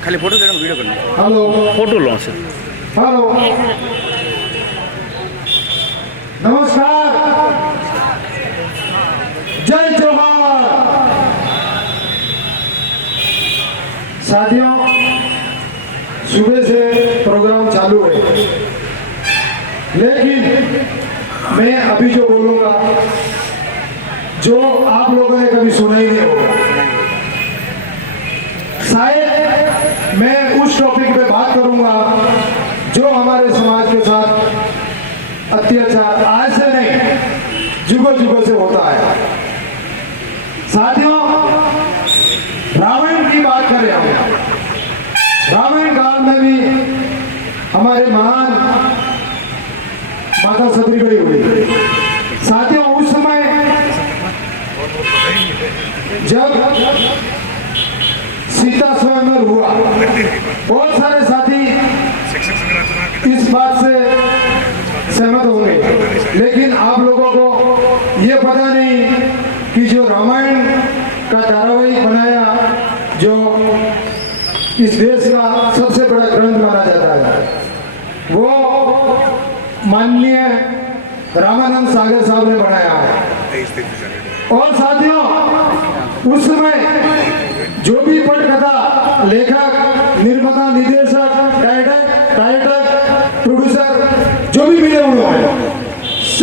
खाली फोटो देना वीडियो करना हेलो फोटो लो सर हेलो नमस्कार जय जोहार साथियों सुबह से प्रोग्राम चालू है लेकिन मैं अभी जो बोलूंगा जो आप लोगों ने कभी सुना ही नहीं होगा शायद मैं उस टॉपिक पे बात करूंगा जो हमारे समाज के साथ अत्याचार आज से नहीं जुगों जुगों से होता है। साथियों रामायण की बात करें हम रामायण काल में भी हमारे महान माता सती हुई। साथियों उस समय जब सीता स्वयंवर हुआ बहुत सारे साथी इस बात से सहमत होंगे लेकिन आप लोगों को ये पता नहीं कि जो रामायण का धारावाहिक बनाया जो इस देश का सबसे बड़ा ग्रंथ माना जाता है वो माननीय रामानंद सागर साहब ने बनाया है। और साथियों उस समय जो भी पटकथा लेखक निर्माता निर्देशक डायरेक्टर प्रोड्यूसर जो भी मिले हुए हैं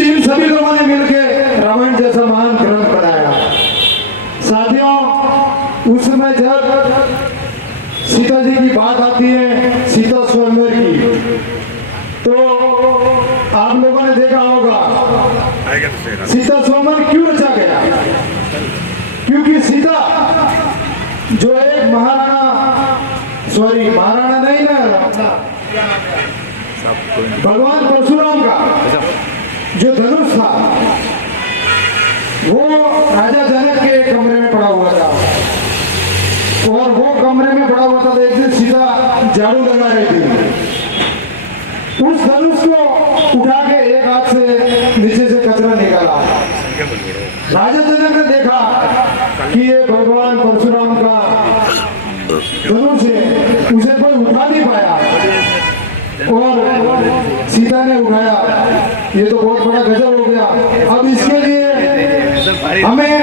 इन सभी लोगों ने मिलकर रामायण जैसा महान ग्रंथ बनाया। साथियों उस समय जब सीता जी की बात आती है सीता स्वयंवर की तो आप लोगों ने देखा होगा सीता स्वयंवर क्यों रचा गया क्योंकि सीता जो एक महाराणा नहीं ना भगवान परशुराम का जो धनुष था वो राजा जनक के कमरे में पड़ा हुआ था और वो कमरे में पड़ा हुआ था तो एक दिन सीता झाड़ू लगा रही थी उस धनुष को उठा के एक हाथ से नीचे से कचरा निकाला। राजा जनक ने देखा कि ये भगवान परशुराम का धनुष है उसे कोई उठा नहीं पाया और सीता ने उठाया ये तो बहुत बड़ा गजब हो गया। अब इसके लिए हमें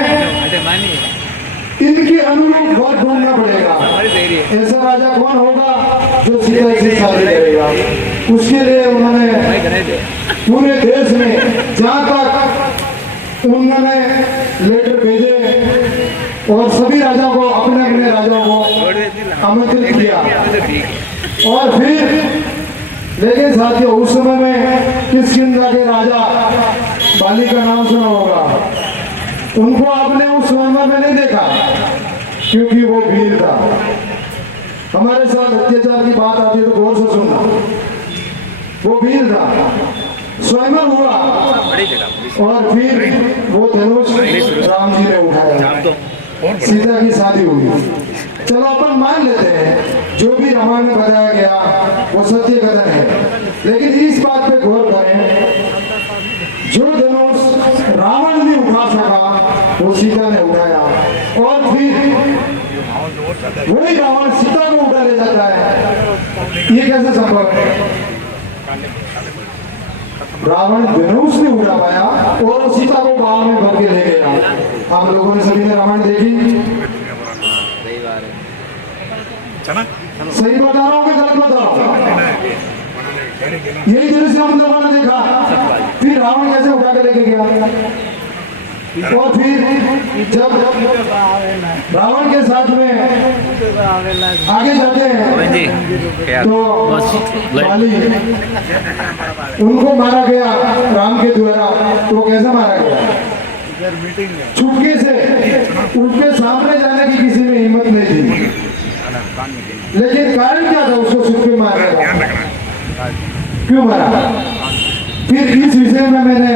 इनके अनुरूप बहुत ढूंढना पड़ेगा। ऐसा राजा कौन होगा जो सीता से शादी करेगा। उसके लिए उन्होंने पूरे देश में जहाँ तक उन्होंने लेटर भेजे और सभी राजाओं को अपने अपने राजाओं को आमंत्रित किया और फिर लेकिन साथियों उस समय में किष्किंधा के राजा बाली का नाम सुना होगा उनको आपने उस स्वयंवर में नहीं देखा क्योंकि वो वीर था। हमारे साथ अत्याचार की बात आती है तो गौर से सुनना वो वीर था स्वयंवर हुआ और फिर वो धनुष राम जी ने उठाया सीता की शादी हुई। चलो अपन मान लेते हैं जो भी रामायण में बताया गया वो सत्य कथन है लेकिन इस बात पे गौर करें जो धनुष रावण ने उठा सका वो सीता ने उठाया और फिर वही रावण सीता को उठा ले जाता है। ये कैसे संभव है। रावण धनुष ने उठा पाया और सीता को गांव में भर के ले गया। आप लोगों ने सभी ने रामायण देखी सही बता रहा हूँ कि गलत बता रहा हूँ। यही दृश्य हम लोगों ने देखा फिर रावण कैसे उठा के लेके गया और फिर जब रावण के साथ में आगे जाते हैं तो बाली उनको मारा गया राम के द्वारा। तो कैसे मारा गया चुपके से उनके सामने जाने की किसी में हिम्मत नहीं थी लेकिन कारण क्या था उसको चुपके मारा क्यों मारा। फिर इस विषय में मैंने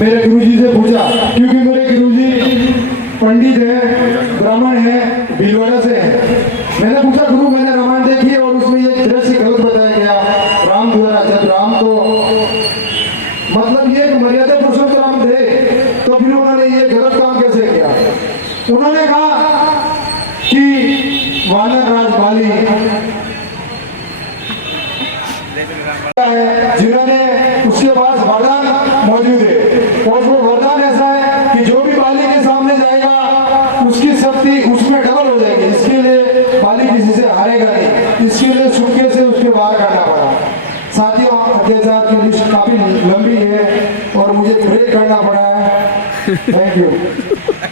मेरे गुरुजी से पूछा क्योंकि मेरे गुरुजी पंडित है ब्राह्मण है भीलवाड़ा से है। मैंने पूछा गुरु मैंने रामायण देखी है और उसमें ये दृश्य गलत बताया गया राम द्वारा जब राम तो मतलब ये मर्यादा पुरुषोत्तम राम थे तो फिर उन्होंने ये गलत काम कैसे किया। उन्होंने कहा कि वानर राज बाली है जिन्होंने उसके पास वरदान मौजूद है और वो वरदान ऐसा है कि जो भी बाली के सामने जाएगा उसकी शक्ति उसमें डबल हो जाएगी। इसके लिए बाली किसी से हारेगा नहीं, इसके लिए सुनके से उसके बाहर करना पड़ा। साथियों, अत्याचार की लिस्ट काफी लंबी है और मुझे ब्रेक करना पड़ा है। Thank you.